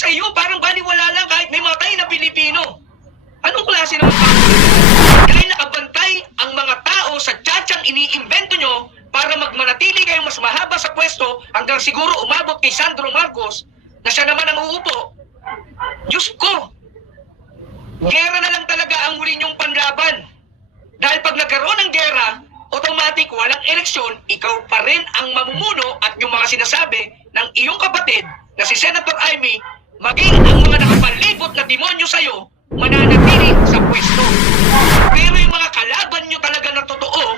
sa iyo, parang baliwala lang kahit may matay na Pilipino. Anong klase naman pa? Dahil nakabantay ang mga tao sa tsatsang iniimbento nyo para magmanatili kayong mas mahaba sa pwesto hanggang siguro umabot kay Sandro Marcos na siya naman ang uupo. Diyos ko! Gera na lang talaga ang huli niyong panlaban. Dahil pag nagkaroon ng gera, automatic walang eleksyon, ikaw pa rin ang mamumuno at yung mga sinasabi ng iyong kapatid na si Senator Amy, maging ang mga nakapalibot na demonyo sa'yo, mananatili sa pwesto. Pero yung mga kalaban nyo talaga na totoo,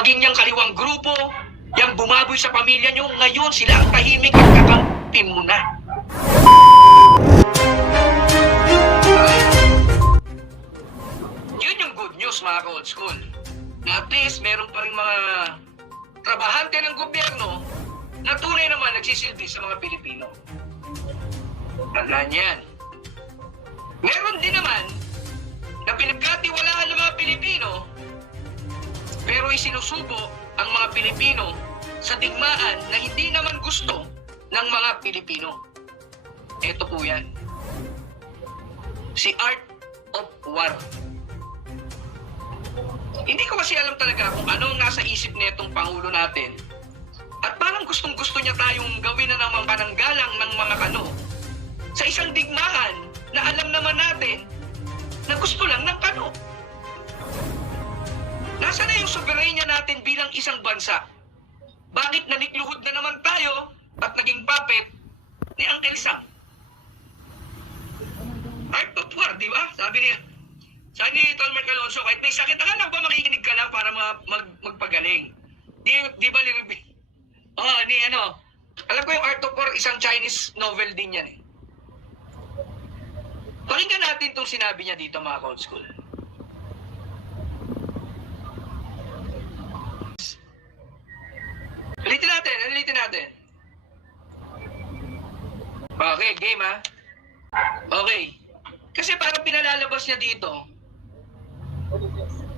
maging yung kaliwang grupo, yung bumaboy sa pamilya nyo, ngayon sila ang tahimik at kakampi mo na. Yun yung good news mga ka-old school. Na at least meron pa rin mga trabahante ng gobyerno na tunay naman nagsisilbi sa mga Pilipino. Tandaan yan. Meron din naman na pinagkatiwalaan ng mga Pilipino pero isinusubo ang mga Pilipino sa digmaan na hindi naman gusto ng mga Pilipino. Ito po yan. Si Art of War. Hindi ko kasi alam talaga kung anong nasa isip nitong Pangulo natin. At parang gustong-gusto niya tayong gawin na naman pananggalang ng mga kano sa isang digmaan na alam naman natin na gusto lang ng kano. Nasaan na yung soberenya natin bilang isang bansa? Bakit nanikluhod na naman tayo at naging puppet ni Uncle Sam? Art of War, di ba? Sabi ni Tolmer Calonso, kahit may sakit, akala ba makikinig ka lang para magpagaling? Di ba alam ko yung Art of War, isang Chinese novel din yan eh. Pakinggan natin itong sinabi niya dito mga ka-old school. Ulitin natin. Okay, game ha? Okay. Kasi parang pinalalabas niya dito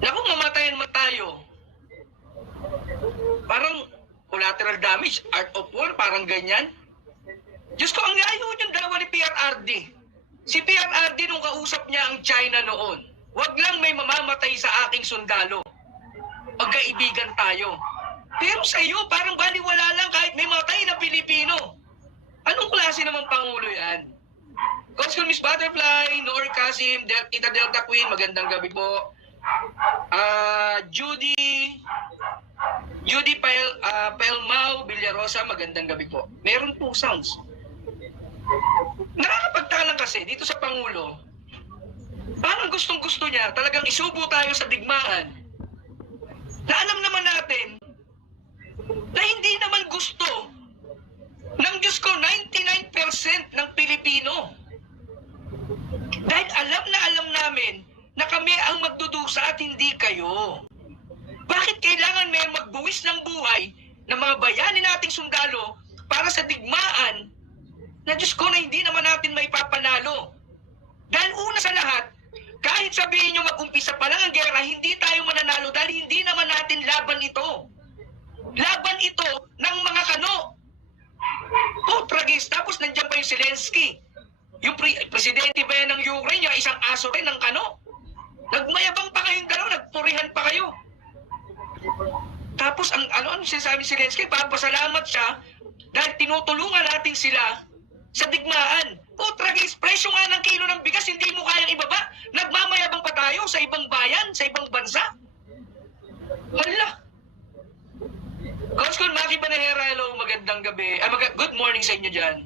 na kung mamatayan mo tayo, parang collateral damage, Art of War, parang ganyan. Diyos ko, ang ayaw yung dalawa ni PRRD. Si PRRD nung kausap niya ang China noon, wag lang may mamamatay sa aking sundalo. Magkaibigan tayo. Pero sa iyo, parang baliwala lang kahit may matay na Pilipino. Anong klase naman Pangulo yan? Consul Miss Butterfly, Noor Kasim, Tita Delta Queen, magandang gabi po. Judy Pelmao Villarosa, magandang gabi po. Meron po sounds. Nakakapagtaka lang kasi dito sa Pangulo, parang gustong-gusto niya talagang isubo tayo sa digmaan na alam naman natin na hindi naman gusto ng Diyos ko 99% ng Pilipino. Dahil alam namin na kami ang magdudusa at hindi kayo. Bakit kailangan may magbuwis ng buhay ng mga bayani nating sundalo para sa digmaan na Diyos ko na hindi naman natin maipapanalo? Dahil una sa lahat, kahit sabihin nyo mag-umpisa pa lang ang gera, hindi tayo mananalo dahil hindi naman natin laban ito. Laban ito ng mga kano. Tragis. Tapos nandiyan pa yung Zelensky. Yung presidente ba yan ng Ukraine, yung isang aso rin ng kano. Nagmayabang pa kayong dalawa, nagpurihan pa kayo. Tapos ang sinasabi si Zelensky, papasalamat siya dahil tinutulungan natin sila sa digmaan. Tragis, presyo nga ng kilo ng bigas, hindi mo kayang ibaba. Nagmamayabang pa tayo sa ibang bayan, sa ibang bansa. Hala. Consul Maki Banahera, hello, magandang gabi. Good morning sa inyo dyan.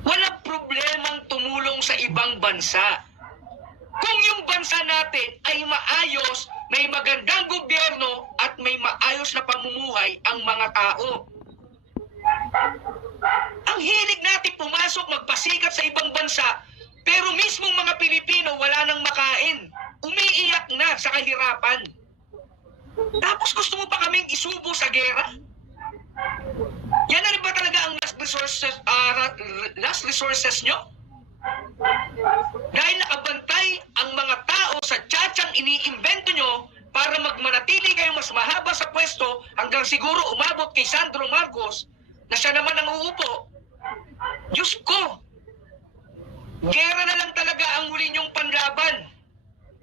Walang problemang tumulong sa ibang bansa. Kung yung bansa natin ay maayos, may magandang gobyerno at may maayos na pamumuhay ang mga tao. Ang hilig natin pumasok, magpasikat sa ibang bansa, pero mismong mga Pilipino wala nang makain. Umiiyak na sa kahirapan. Tapos gusto mo pa kaming isubo sa gera? Yan na rin ba talaga ang last resources nyo? Dahil nakabantay ang mga tao sa tsatsang iniimbento nyo para magmanatili kayong mas mahaba sa pwesto hanggang siguro umabot kay Sandro Marcos na siya naman ang uupo. Diyos ko, Gera na lang talaga ang huli niyong panlaban.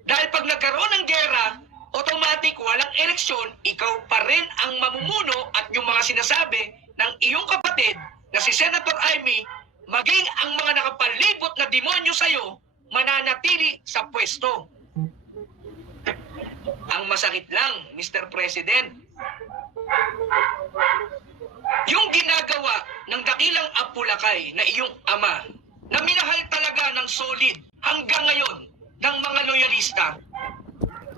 Dahil pag nagkaroon ng gera, automatic walang eleksyon, ikaw pa rin ang mamumuno at yung mga sinasabi ng iyong kapatid na si Senator Amy, maging ang mga nakapalibot na demonyo sa'yo, mananatili sa pwesto. Ang masakit lang, Mr. President, yung ginagawa ng dakilang Apulakay na iyong ama, na minahal talaga ng solid hanggang ngayon ng mga loyalista,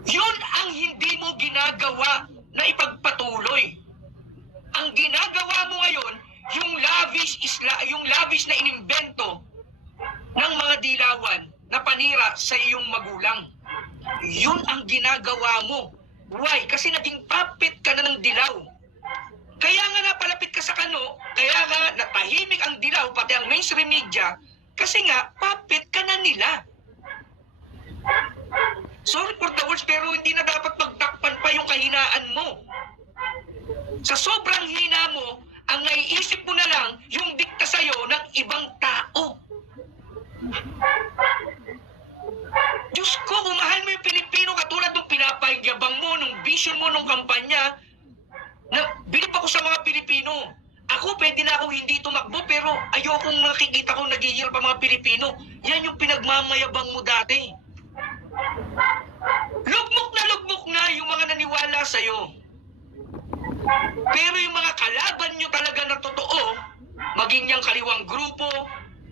yun ang hindi mo ginagawa na ipagpatuloy. Ang ginagawa mo ngayon, yung lavish na inimbento ng mga dilawan na panira sa iyong magulang. Yun ang ginagawa mo. Why? Kasi naging puppet ka na ng dilaw. Kaya nga napalapit ka sa kano, kaya nga natahimik ang dilaw, pati ang mainstream media, kasi nga puppet ka na nila. Sorry for the words, pero hindi na dapat magtakpan pa yung kahinaan mo. Sa sobrang hina mo, ang naiisip mo na lang yung dikta sa'yo ng ibang tao. Diyos ko, kung mahal mo yung Pilipino katulad ng pinapagyabang mo, nung vision mo, nung kampanya, na bilip ako sa mga Pilipino. Ako, pwede na akong hindi tumakbo, pero ayokong nakikita kong naghihirap ang mga Pilipino. Yan yung pinagmamayabang mo dati. Lugmok na yung mga naniwala sa'yo. Pero yung mga kalaban nyo talaga na totoo, maging yung kaliwang grupo,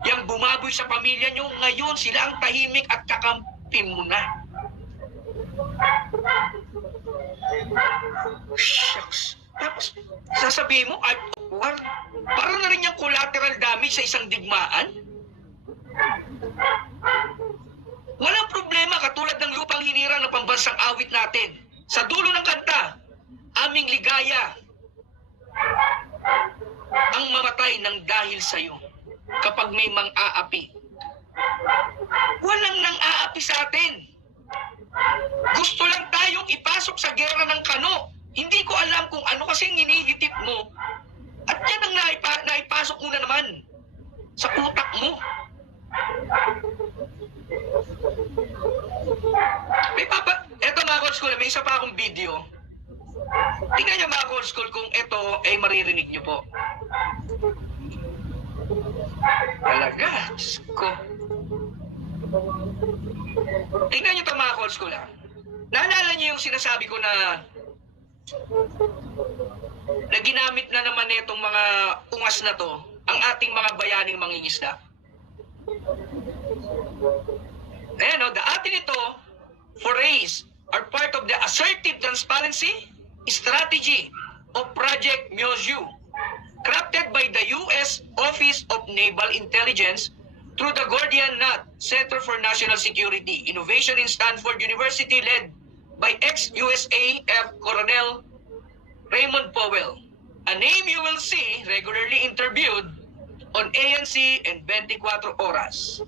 yung bumaboy sa pamilya nyo, ngayon sila ang tahimik at kakampi mo na. Shucks. Tapos, sasabihin mo, art of war. Para na rin yung collateral damage sa isang digmaan. Walang problema katulad ng lupang hinira ng pambansang awit natin. Sa dulo ng kanta, aming ligaya ang mamatay ng dahil sa'yo kapag may mang-aapi. Walang nang-aapi sa atin. Gusto lang tayong ipasok sa gera ng kano. Hindi ko alam kung ano kasing hinihitip mo. At yan ang naipasok mo na naman sa utak mo. Eto mga coach school, may isa pa akong video. Tingnan niyo mga coach school kung ito ay maririnig niyo po. Talaga, Diyos ko. Tingnan niyo ito mga coach school ha. Naalala niyo yung sinasabi ko na ginamit na naman itong mga ungas na to ang ating mga bayaning mangingisda. Ayan o, the atin ito forays are part of the assertive transparency strategy of Project Myozu, crafted by the U.S. Office of Naval Intelligence through the Gordian Knot Center for National Security Innovation in Stanford University, led by ex-USAF Colonel Raymond Powell, a name you will see regularly interviewed on ANC and 24 Oras.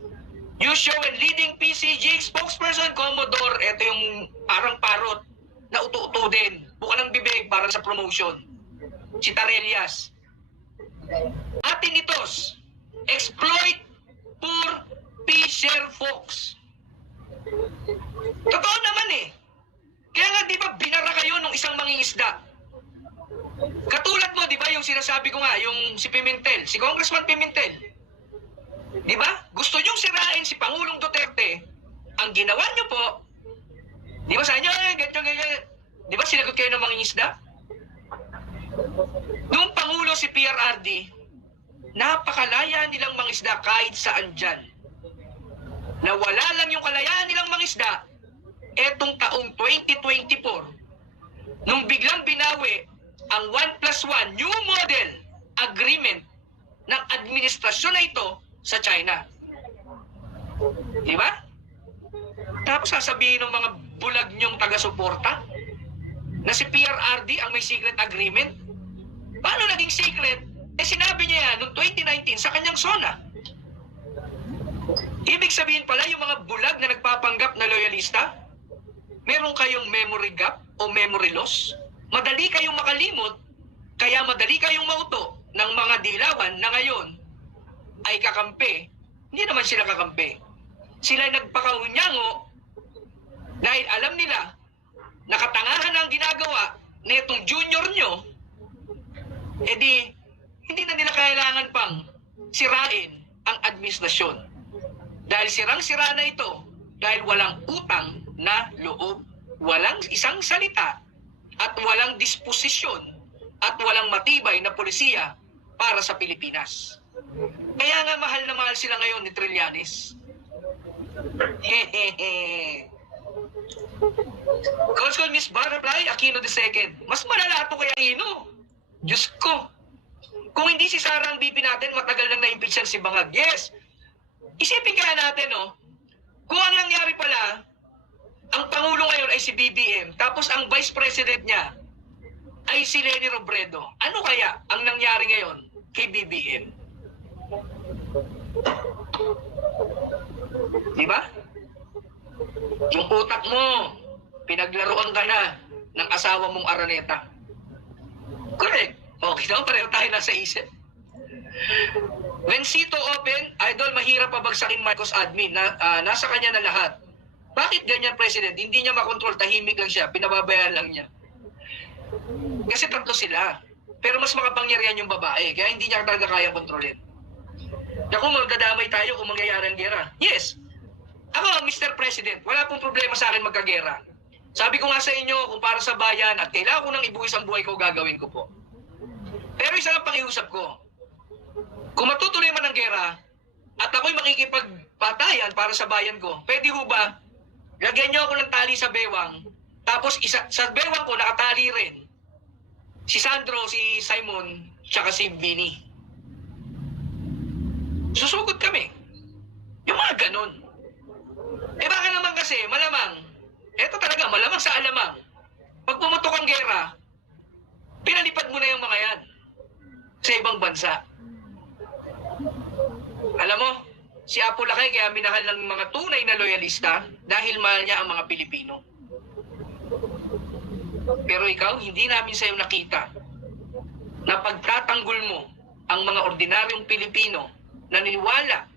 You show and leading PCG spokesperson Commodore, ito yung parang parot na uto-uto din, buka ng bibig para sa promotion. Si Tarelias. Atin itos, exploit poor fisher folks. Totoo naman eh. Kaya nga di ba binara kayo nung isang mangingisda? Katulad mo, di ba yung sinasabi ko nga, yung si Pimentel, si Congressman Pimentel. Di ba? Gusto nyong sirain si Pangulong Duterte. Ang ginawa nyo po, di ba sa inyo, ganyan. Di ba sinagot kayo ng mangingisda? Nung Pangulo si PRRD, napakalaya nilang mangisda kahit saan dyan. Nawala lang yung kalayaan nilang mangisda etong taong 2024, nung biglang binawi ang 1+1 New Model Agreement ng administrasyon na ito sa China. Di ba? Tapos sasabihin ng mga bulag nyong taga-suporta na si PRRD ang may secret agreement. Paano naging secret? Eh sinabi niya yan noong 2019 sa kanyang SONA. Ibig sabihin pala yung mga bulag na nagpapanggap na loyalista, meron kayong memory gap o memory loss. Madali kayong makalimot, kaya madali kayong mauto ng mga dilawan na ngayon ay kakampi hindi naman sila kakampi. Sila nagpakahunyango dahil alam nila nakatangahan ang ginagawa na itong junior nyo, edi hindi na nila kailangan pang sirain ang administrasyon. Dahil sirang-sira na ito, dahil walang utang na loob, walang isang salita, at walang disposisyon, at walang matibay na polisiya para sa Pilipinas. Kaya nga mahal na mahal sila ngayon ni Trillanes. Consul Miss Butterfly Aquino II, mas malala ito kay Aquino. Diyos ko, kung hindi si Sara ang BP natin, matagal nang na-impeach si Bangag. Yes, isipin kaya natin, kung ang nangyari pala, ang Pangulo ngayon ay si BBM, tapos ang Vice President niya ay si Leni Robredo. Ano kaya ang nangyari ngayon kay BBM? Diba? Yung utak mo, pinaglaruan ka na ng asawa mong Araneta. Correct. Okay naman, pareho tayo nasa isip. When Sito open, idol, mahirap pabagsakin Marcos admin. Nasa kanya na lahat. Bakit ganyan, President? Hindi niya makontrol, tahimik lang siya, pinababayaan lang niya. Kasi tatlo sila. Pero mas makapangyarihan yung babae, kaya hindi niya talaga kaya kontrolin. Naku, magdadamay tayo kung mangyayari ang gera. Yes. Ako, Mr. President, wala pong problema sa akin magkagera. Sabi ko nga sa inyo, kung para sa bayan at kailangan ko nang ibuwis ang buhay ko, gagawin ko po. Pero isa lang pakiusap ko. Kung matutuloy man ang gera at ako'y makikipagpatayan para sa bayan ko, pwede ho ba lagyan niyo ako ng tali sa bewang, tapos sa bewang ko nakatali rin si Sandro, si Simon, tsaka si Vinny. Susugod kami. Yung mga ganon. Baka naman kasi, malamang, eto talaga, malamang sa alamang, pag pumutok ang gera, pinalipad mo na yung mga yan sa ibang bansa. Alam mo, si Apo Lakay kaya minahal ng mga tunay na loyalista dahil mahal niya ang mga Pilipino. Pero ikaw, hindi namin sa'yo nakita na pagtatanggol mo ang mga ordinaryong Pilipino na niniwala,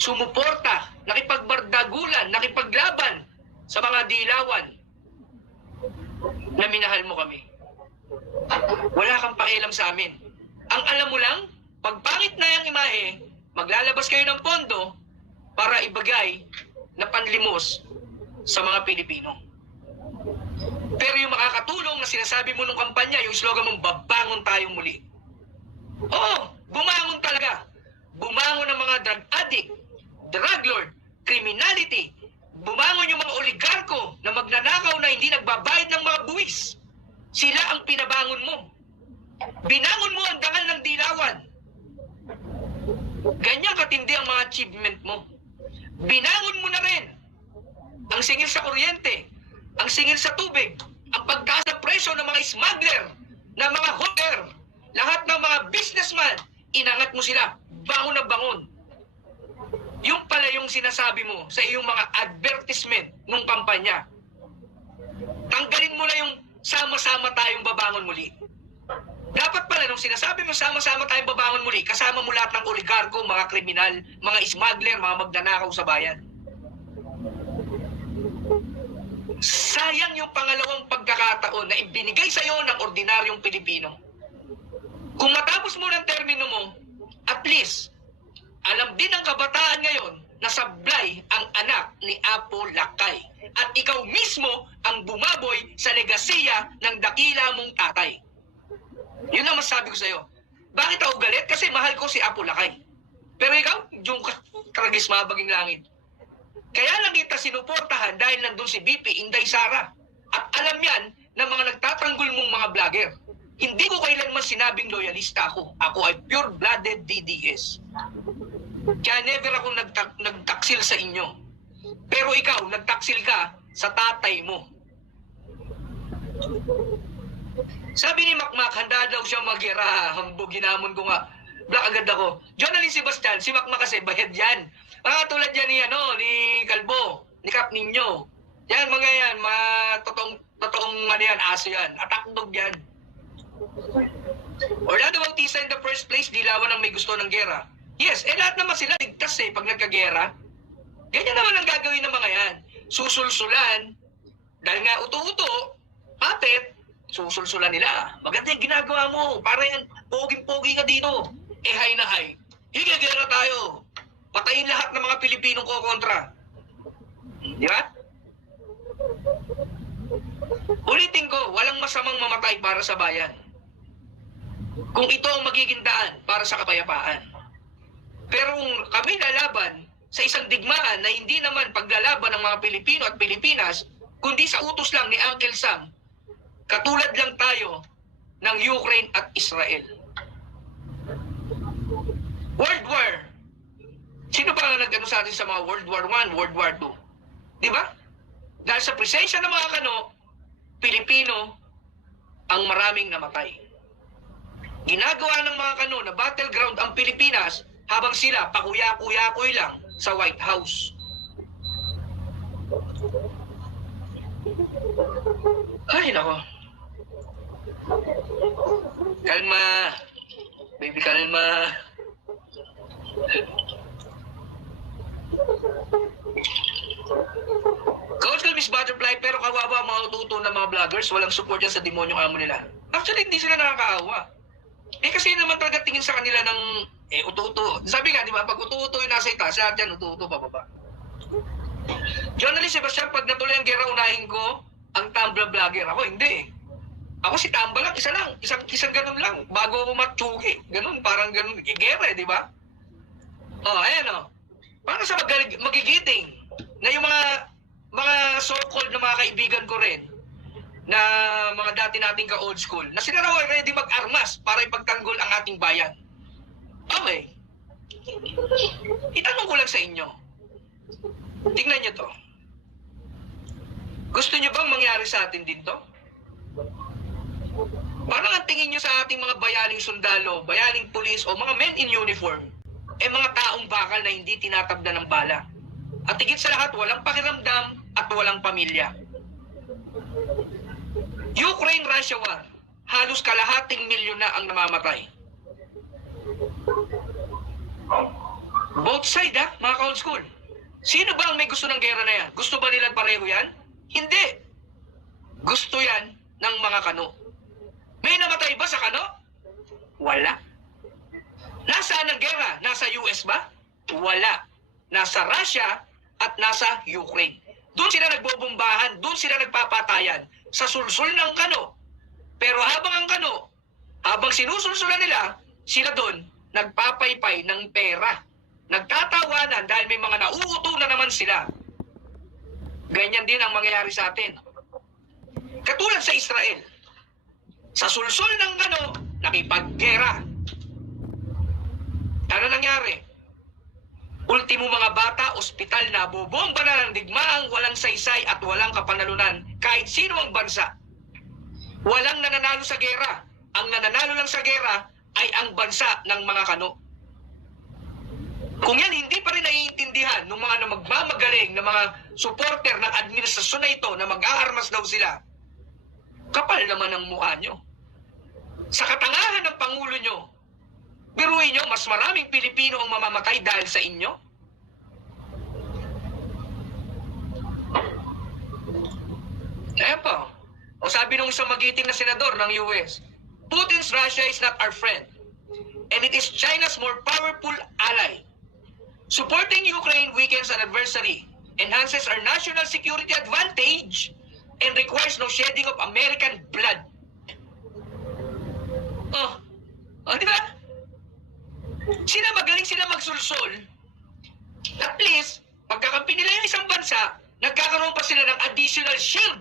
sumuporta, nakipagbardagulan, nakipaglaban sa mga dilawan na minahal mo kami. Wala kang pakialam sa amin. Ang alam mo lang, pag pangit na yung imahe, maglalabas kayo ng pondo para ibagay na panlimos sa mga Pilipino. Pero yung makakatulong na sinasabi mo nung kampanya, yung slogan mong babangon tayong muli. Oo, bumangon talaga. Bumangon ang mga drug addict, drug lord, criminality. Bumangon yung mga oligarko na magnanakaw na hindi nagbabayad ng mga buwis. Sila ang pinabangon mo. Binangon mo ang dangal ng dilawan. Ganyan katindi ang mga achievement mo. Binangon mo na rin ang singil sa kuryente, ang singil sa tubig, ang pagtaas ng presyo ng mga smuggler, ng mga hooker, lahat ng mga businessman, inangat mo sila, bangon na bangon. Yung pala yung sinasabi mo sa iyong mga advertisement nung kampanya. Tanggalin mo na yung sama-sama tayong babangon muli. Dapat pala nung sinasabi mo sama-sama tayong babangon muli, kasama mo lahat ng oligarko, mga kriminal, mga smuggler, mga magnanakaw sa bayan. Sayang yung pangalawang pagkakataon na ibinigay sa iyo ng ordinaryong Pilipino. Kung matapos mo ng termino mo, at least, alam din ng kabataan ngayon na sablay ang anak ni Apo Lakay. At ikaw mismo ang bumaboy sa legasiya ng dakila mong tatay. Yun ang masasabi ko sa'yo. Bakit ako galit? Kasi mahal ko si Apo Lakay. Pero ikaw, yung karagis mabaging langit. Kaya lang kita sinuportahan dahil nandun si BP Inday Sara. At alam yan ng mga nagtatanggol mong mga vlogger. Hindi ko kailanman sinabing loyalista ako. Ako ay pure-blooded DDS. Kaya never ako nagtaksil sa inyo. Pero ikaw, nagtaksil ka sa tatay mo. Sabi ni Makmak, handa daw siya mag-ira. Hambog, ginamon ko nga. Black agad ako. Journalist Sebastian, si Makmak kasi bayad yan. Mga tulad yan ni Kalbo, ni Kap Ninyo. Yan, mga yan, mga totoong aso yan. Atakdog yan. Orlando Bautista in the first place, dilawan ang may gusto ng gera. Yes, lahat naman sila ligtas pag nagkagera. Ganyan naman ang gagawin ng mga yan. Susulsulan, dahil nga uto-uto, kapit, susulsulan nila. Maganda yung ginagawa mo. Para yan, poging-pogi ka dito. Hay na hay. Higagera tayo. Patayin lahat ng mga Pilipinong kokontra. Di ba? Ulitin ko, walang masamang mamatay para sa bayan. Kung ito ang magiging daan para sa kapayapaan. Pero kung kami lalaban sa isang digmaan na hindi naman paglalaban ng mga Pilipino at Pilipinas, kundi sa utos lang ni Uncle Sam, katulad lang tayo ng Ukraine at Israel. World War. Sino ba ang nag-ano sa atin sa mga World War I, World War II? Di ba? Dahil sa presensya ng mga Kano, Pilipino ang maraming namatay. Ginagawa ng mga Kano na battleground ang Pilipinas habang sila pakuya-kuya-kuy lang sa White House. Ay, nako. Kalma. Baby, kalma. Coach Miss Butterfly, pero kawawa ang mga ututo ng mga vloggers, walang support yan sa demonyong amo nila. Actually, hindi sila nakakaawa. Kasi naman talaga tingin sa kanila ng uto-uto. Sabi nga, di ba, pag uto-uto yung nasa itaas, lahat yan uto-uto pababa. Journalist Sebastian, pag natuloy ang gera, unahin ko ang Tumblr vlogger. Ako, hindi. Ako si Tamba lang, isa lang. Isang ganun lang. Bago ako matsugi. Ganun, parang ganun. Gera, di ba? Ayan Para sa magigiting na yung mga so-called na mga kaibigan ko rin na mga dati nating ka-old school na sila raw ay ready mag-armas para ipagtanggol ang ating bayan. Okay. Itanong ko lang sa inyo. Tingnan nyo to. Gusto nyo bang mangyari sa atin din to? Parang ang tingin nyo sa ating mga bayaning sundalo, bayaning pulis o mga men in uniform, mga taong bakal na hindi tinatabda ng bala. At higit sa lahat, walang pakiramdam at walang pamilya. Ukraine-Russia war, halos kalahating milyon na ang namamatay. Both side mga ka-old school. Sino ba ang may gusto ng gera na yan? Gusto ba nilang pareho yan? Hindi. Gusto yan ng mga Kano. May namatay ba sa Kano? Wala. Nasaan ang gera? Nasa US ba? Wala. Nasa Russia at nasa Ukraine. Doon sila nagbobombahan, doon sila nagpapatayan sa sulsul ng Kano. Pero habang ang Kano, habang sinusulsulan nila, sila doon nagpapaypay ng pera. Nagtatawanan dahil may mga nauuto na naman sila. Ganyan din ang mangyayari sa atin. Katulad sa Israel. Sa sulsul ng Kano, nakipaggera. Ano nangyari? Ultimo mga bata, ospital na bobomba na ng digmaang walang saysay at walang kapanalunan kahit sino ang bansa. Walang nananalo sa gera. Ang nananalo lang sa gera ay ang bansa ng mga Kano. Kung yan hindi pa rin naiintindihan ng mga magmamagaling na mga supporter ng administrasyon na ito na mag-aarmas daw sila, kapal naman ang mukha nyo. Sa katangahan ng Pangulo nyo, biruin nyo, mas maraming Pilipino ang mamamatay dahil sa inyo? Ayan po. O sabi nung isang magiting na senador ng US, Putin's Russia is not our friend, and it is China's more powerful ally. Supporting Ukraine weakens an adversary, enhances our national security advantage, and requires no shedding of American blood. Di ba? Sila magaling sila magsulsol. At least, pagkakampi nila yung isang bansa, nagkakaroon pa sila ng additional shield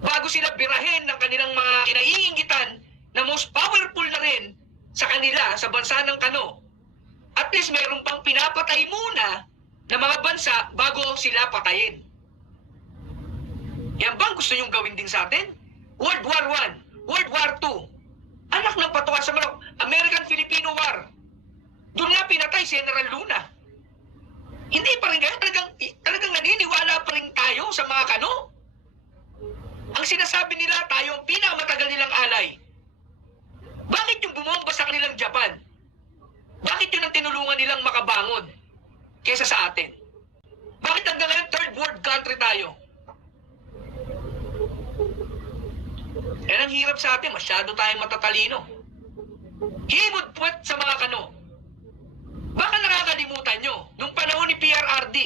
bago sila birahin ng kanilang mga kinaiinggitan na most powerful na rin sa kanila, sa bansa ng Kano. At least meron pang pinapatay muna na mga bansa bago sila patayin. Yan bang gusto nyong gawin din sa atin? World War I, World War II, anak ng patuwa sa mga American-Filipino War. Doon nga pinatay General Luna. Hindi pa rin kayo, talagang naniniwala pa rin tayo sa mga Kano. Ang sinasabi nila, tayo ang pinakamatagal nilang alay. Bakit yung bumomba sa kanilang Japan? Bakit yun ang tinulungan nilang makabangon kesa sa atin? Bakit hanggang ngayon third world country tayo? Yan ang hirap sa atin, masyado tayong matatalino. Himod puwet sa mga kano. Baka nakakalimutan nyo, nung panahon ni PRRD,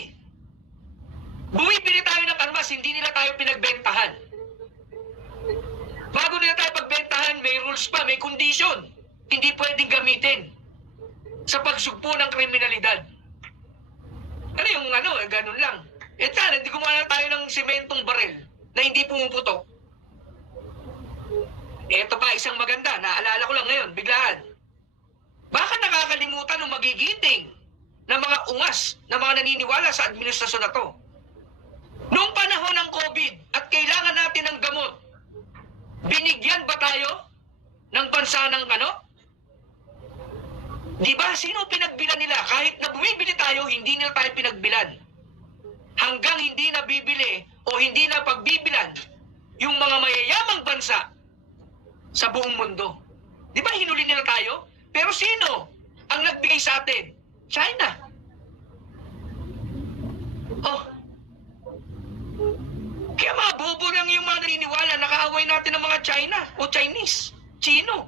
bumibili tayo ng armas, hindi nila tayo pinagbentahan. Bago nila tayo pagbentahan, may rules pa, may condition. Hindi pwedeng gamitin sa pagsugpo ng kriminalidad. Ano yung ganun lang. Eh sana, hindi gumawa tayo ng sementong baril na hindi pumuputok. Ito pa, isang maganda, naalala ko lang ngayon, biglaan. Baka nakakalimutan ng magigiting ng mga ungas na mga naniniwala sa administrasyon na to. Noong panahon ng COVID at kailangan natin ng gamot, binigyan ba tayo ng bansa ng Di ba? Sino pinagbilan nila? Kahit na bumibili tayo, hindi nila tayo pinagbilan. Hanggang hindi na bibili o hindi na pagbibilan yung mga mayayamang bansa sa buong mundo. Di ba hinuli nila tayo? Pero sino ang nagbigay sa atin? China. Oh. Kaya mga bobo lang yung mga naniniwala na kaaway natin ng mga China o Chinese. Chino.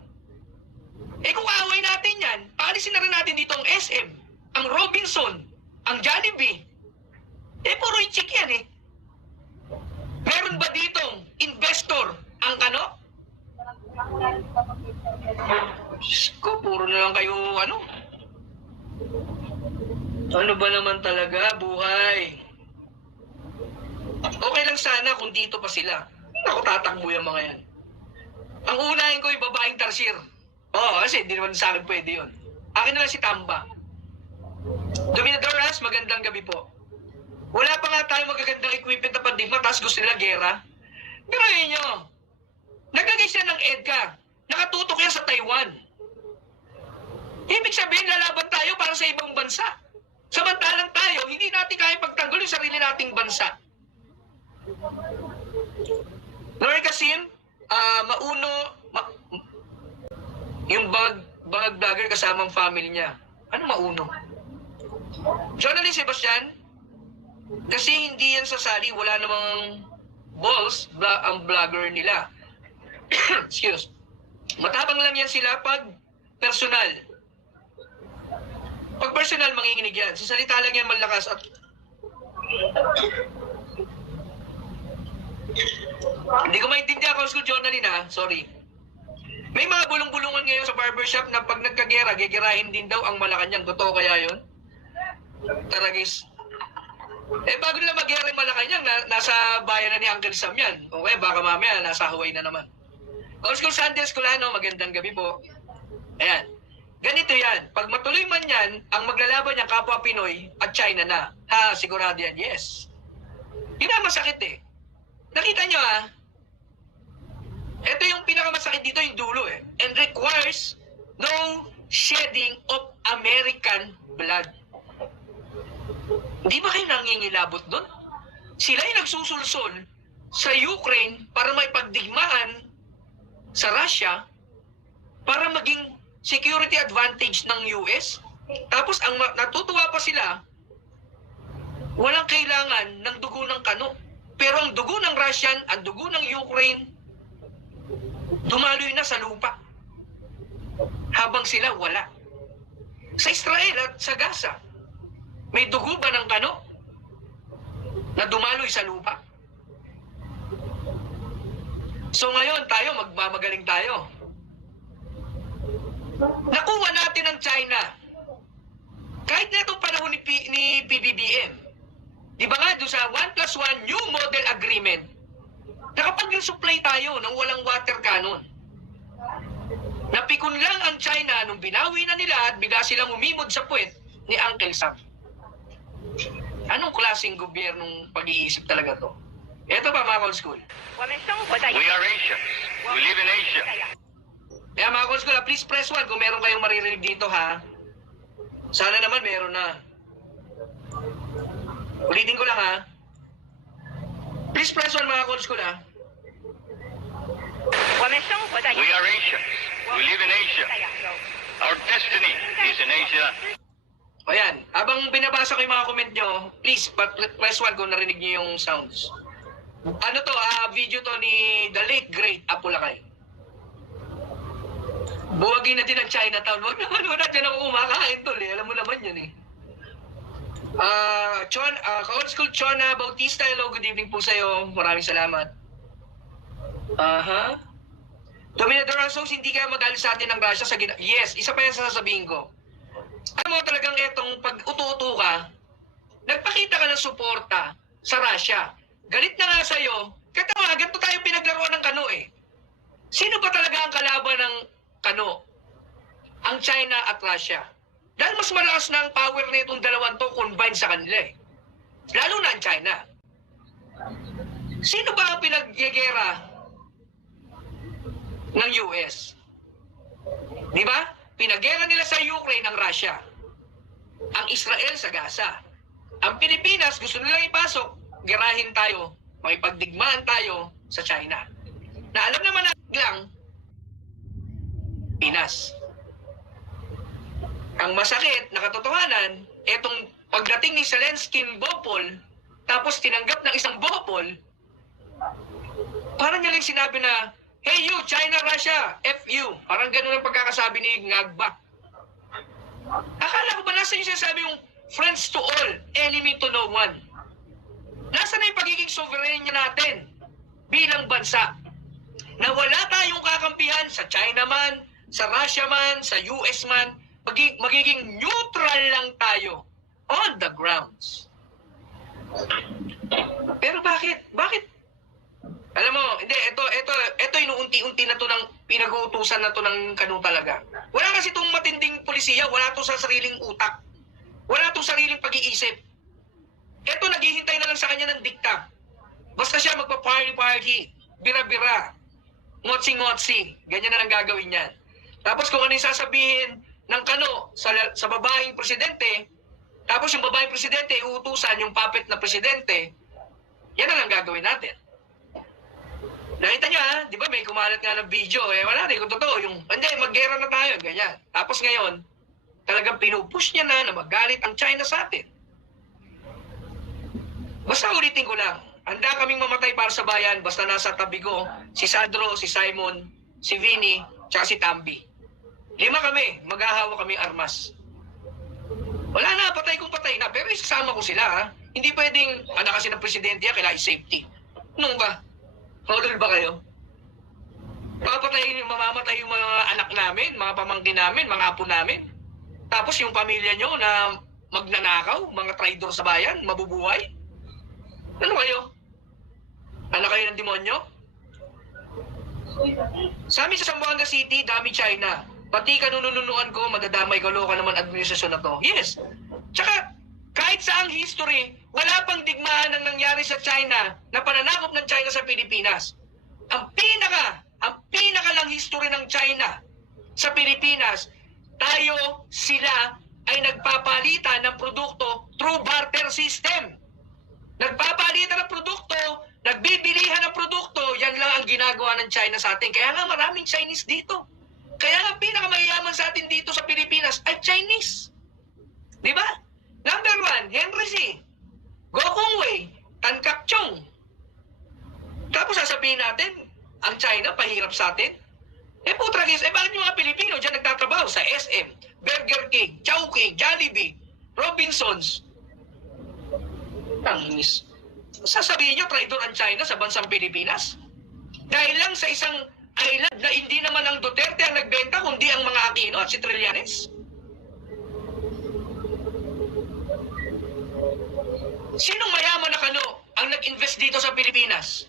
Eh kung aaway natin yan, paalisin na rin natin dito ang SM, ang Robinson, ang Jollibee. Eh puro i-check yan eh. Meron ba ditong investor ang Ko, puro na lang kayo Ano ba naman talaga, buhay? Okay lang sana kung dito pa sila. Ako tatakbo yung mga yan. Ang unahin ko yung babaeng Tarsier. Oo, kasi hindi naman sa akin pwede yun. Akin na lang si Tamba. Dominadoras, magandang gabi po. Wala pa nga tayo magagandang equipment na pandigma, tapos gusto nila gera. Pero yun nyo, naglagay siya ng EDCA. Nakatutok yan sa Taiwan. Ibig sabihin, lalaban tayo para sa ibang bansa. Samantalang tayo, hindi natin kaya pagtanggol yung sarili nating bansa. Nori Kasim, yung bag vlogger kasamang family niya. Ano mauno? Journalist Sebastian, kasi hindi yan sasali, wala namang balls ang vlogger nila. Excuse. Matapang lang yan sila pag personal. Pag personal, manginginig yan. Sa salita lang yan malakas at hindi ko maintindihan ako school journalin sorry. May mga bulong-bulungan ngayon sa barbershop na pag nagkagera, gigirahin din daw ang Malacanang. Totoo kaya yun? Taragis. Eh bago nila mag-gera yung Malacanang, nasa bayan na ni Uncle Sam yan. Okay, baka mamaya nasa Hawaii na naman. Old School Sanders Kulano, magandang gabi po. Ayan. Ganito yan. Pag matuloy man yan, ang maglalaban niyang kapwa Pinoy at China na. Ha, sigurado yan. Yes. Yun ang masakit eh. Nakita nyo ito yung pinakamasakit dito, yung dulo and requires no shedding of American blood. Hindi ba kayo nangingilabot doon? Sila yung nagsusulsol sa Ukraine para may pagdigmaan sa Russia para maging security advantage ng US. Tapos ang natutuwa pa sila, walang kailangan ng dugo ng kano. Pero ang dugo ng Russian at dugo ng Ukraine, dumaloy na sa lupa. Habang sila wala. Sa Israel at sa Gaza, may dugo ba ng kano na dumaloy sa lupa? So ngayon tayo, magmamagaling tayo. Nakuha natin ang China. Kahit na itong panahon ni PBBM. Di ba nga doon sa 1+1 New Model Agreement, nakapag-supply tayo ng walang water cannon. Napikon lang ang China nung binawi na nila at bigla silang umimod sa puwet ni Uncle Sam. Anong klaseng gobyernong pag-iisip talaga to? Ito pa mga Call School. We are Asians. We live in Asia. Kaya mga Call School, please press 1 kung meron kayong maririnig dito ha. Sana naman meron na. Ulitin ko lang ha. Please press 1 mga Call School ha. We are Asians. We live in Asia. Our destiny is in Asia. O yan, habang binabasa ko yung mga comment nyo, please, press 1 kung narinig nyo yung sounds. Ano to, video to ni the late great Apulakay. Buwagin natin ang Chinatown. Huwag naman dyan ako kumakain tol eh. Alam mo naman yan eh. Ka-old school Chona Bautista, hello, good evening po sa'yo. Maraming salamat. Dominador Asos, hindi ka magalit sa atin ng Russia sa Yes, isa pa yan sa sasabihin ko. Alam mo talagang etong pag utu-utu ka, nagpakita ka ng suporta sa Russia. Galit na nga sa'yo, katawa, ganito tayo pinaglaruan ng kano eh. Sino ba talaga ang kalaban ng kano? Ang China at Russia. Dahil mas malakas na ang power na itong dalawang to combined sa kanila eh. Lalo na ang China. Sino ba ang pinagyagera ng US? Di ba? Pinagyera nila sa Ukraine ng Russia. Ang Israel sa Gaza. Ang Pilipinas gusto nilang ipasok, gerahin tayo, makipagdigmaan tayo sa China. Na alam naman lang, Pinas. Ang masakit na katotohanan, etong pagdating ni Zelensky ng Bopol, tapos tinanggap ng isang Bopol, parang niya lang sinabi na, hey you, China, Russia, F you. Parang ganun ang pagkakasabi ni Ngagba. Akala ko ba nasa yung sinasabi yung friends to all, enemy to no one? Nasa na yung pagiging sovereign natin bilang bansa? Na wala tayong kakampihan sa China man, sa Russia man, sa US man, magiging neutral lang tayo on the grounds. Pero bakit? Bakit? Alam mo, hindi, ito inuunti-unti na to ng pinag-uutusan na to ng kanu talaga. Wala kasi itong matinding polisiya, wala to sa sariling utak. Wala tong sariling pag-iisip. Ito, naghihintay na lang sa kanya ng dikta. Basta siya magpa-party-party, bira-bira, ngotsi-ngotsi, ganyan na lang gagawin niyan. Tapos kung ano yung sasabihin ng kano sa babaeng presidente, tapos yung babaeng presidente, uutusan yung puppet na presidente, yan na lang gagawin natin. Nakita nyo di ba may kumalat nga ng video, wala rin kung totoo, hindi, mag-gera na tayo, ganyan. Tapos ngayon, talagang pinupush niya na magalit ang China sa atin. Basta ulitin ko lang, handa kaming mamatay para sa bayan, basta nasa tabi ko, si Sandro, si Simon, si Vinny, tsaka si Tambi. 5 kami, maghahawa kami armas. Wala na, patay kung patay na, pero isasama ko sila Hindi pwedeng, anak kasi ng presidente yan, kailangan safety. Nung ba? Hodol ba kayo? Mamamatay yung mga anak namin, mga pamangkin namin, mga apo namin. Tapos yung pamilya nyo na magnanakaw, mga traidor sa bayan, mabubuhay. Ano kayo? Anak kayo ng demonyo? Sa amin sa Zamboanga City, dami China. Pati kanununuan ko, madadamay ka, loka naman administrasyon na to. Yes. Tsaka, kahit saang history, wala pang digmaan ang nangyari sa China na pananakop ng China sa Pilipinas. Ang pinaka lang history ng China sa Pilipinas, sila ay nagpapalitan ng produkto through barter system. Nagpapalitan ng produkto, nagbibilihan ng produkto, yan lang ang ginagawa ng China sa atin. Kaya nga maraming Chinese dito. Kaya nga pinakamayaman sa atin dito sa Pilipinas ay Chinese. Di ba? Number 1, Henry C. Go Kung Wei, Tan Kak Chong. Tapos sasabihin natin, ang China pahirap sa atin. Putragis, bakit yung mga Pilipino dyan nagtatrabaho sa SM, Burger King, Chowking, Jollibee, Robinsons? Tangis. Sasabihin nyo, traidor ang China sa bansang Pilipinas? Dahil lang sa isang island na hindi naman ang Duterte ang nagbenta, kundi ang mga Aquino at si Trillanes? Sinong mayaman na kano ang nag-invest dito sa Pilipinas?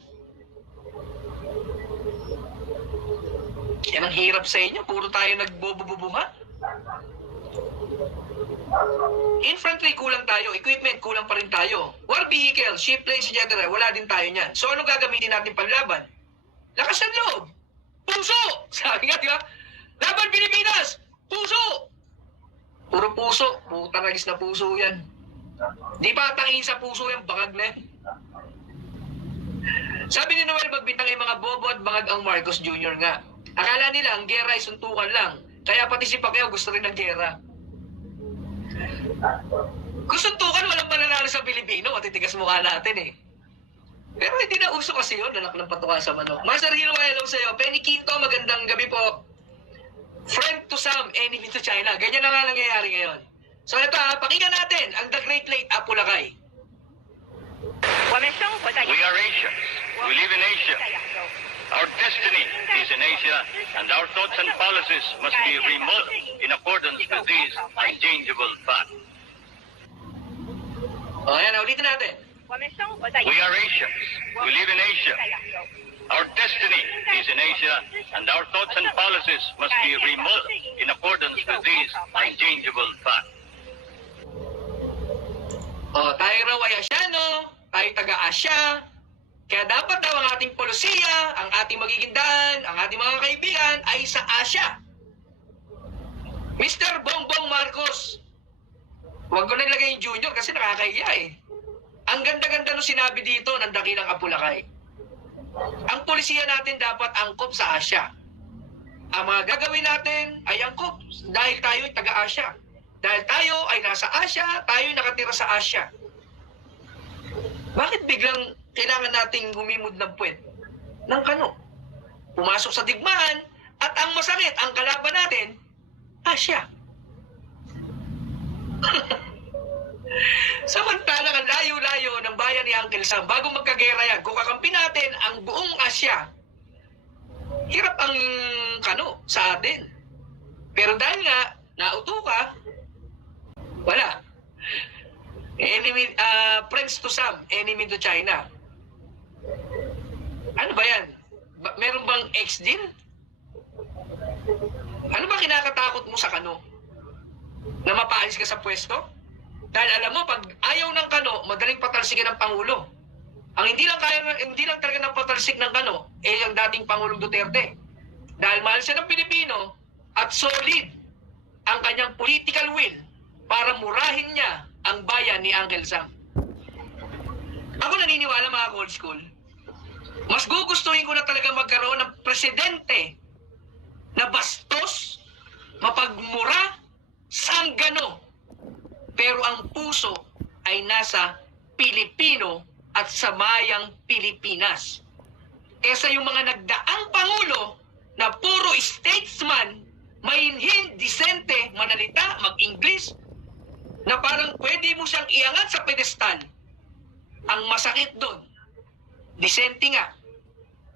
Yan ang hirap sa inyo. Puro tayo nagbububunga. Infantry, kulang tayo. Equipment, kulang pa rin tayo. War vehicle, ship planes, etc. Wala din tayo niyan. So ano gagamitin natin panlaban? Lakas ng loob. Puso! Sabi nga, di ba? Laban Pilipinas! Puso! Puro puso. Putang nagis na puso yan. Di pa tangin sa puso yung bangag na yan. Sabi ni Noel, magbintang yung mga bobo at bangag ang Marcos Jr. nga. Akala nila ang gera ay suntukan lang. Kaya pati si Pacquiao gusto rin ng gera. Kung suntukan, walang pananalo sa Pilipino. Matitigas mukha natin eh. Pero hindi na uso kasi yun, anak ng patuka sa manok. Master Hero, hello sa'yo. Penny Quinto, magandang gabi po. Friend to some, enemy to China. Ganyan na nga nangyayari ngayon. So ito pakinggan natin ang The Great Lake Apulacay. We are Asians. We live in Asia. Our destiny is in Asia, and our thoughts and policies must be remodeled in accordance with these unchangeable facts. O, ayan, ulitin natin. We are Asians. We live in Asia. Our destiny is in Asia, and our thoughts and policies must be remodeled in accordance with these unchangeable facts. O, tayo raw ay Asyano, tayo taga-Asya. Kaya dapat daw ang ating polisiya, ang ating magiging daan, ang ating mga kaibigan ay sa Asya. Mr. Bongbong Marcos, huwag ko naglagay yung junior kasi nakakahiya eh. Ang ganda-ganda nung sinabi dito ng dakilang Apulacay. Ang polisiya natin dapat angkop sa Asya. Ang mga gagawin natin ay angkop dahil tayo ay taga-Asya. Dahil tayo ay nasa Asya, tayo ay nakatira sa Asya. Bakit biglang kailangan nating humimod ng puwet? Ng kano? Pumasok sa digmaan at ang masakit, ang kalaban natin, Asya. Samantalang ang layo-layo ng bayan ni Uncle Sam, bago magkagera yan, kung kakampi natin ang buong Asya, hirap ang kano sa atin. Pero dahil nga, nauto ka, wala. Enemy, friends to some, enemy to China. Ano ba yan? Meron bang ex-deal? Ano ba kinakatakot mo sa kano? Na mapaalis ka sa pwesto? Dahil alam mo, pag ayaw ng kano, madaling patalsikin ng Pangulo. Ang hindi lang talaga ng patalsik ng kano, eh yung dating Pangulong Duterte. Dahil mahal siya ng Pilipino at solid ang kanyang political will para murahin niya ang bayan ni Uncle Sam. Ako naniniwala mga old school, mas gugustuhin ko na talaga magkaroon ng presidente na bastos, mapagmura, sanggano, pero ang puso ay nasa Pilipino at sa mayang Pilipinas. Kesa yung mga nagdaang Pangulo na puro statesman, mainhin, disente, manalita, mag-English, na parang pwede mo siyang iangat sa pedestal. Ang masakit doon, disente nga,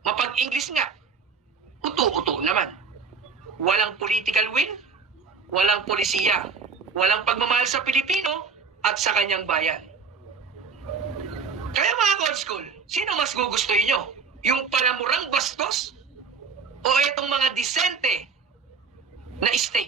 mapag-English nga, uto-uto naman. Walang political will, walang polisiya, walang pagmamahal sa Pilipino at sa kanyang bayan. Kaya mga old school, sino mas gugustuhin nyo? Yung palamurang bastos? O itong mga disente na state?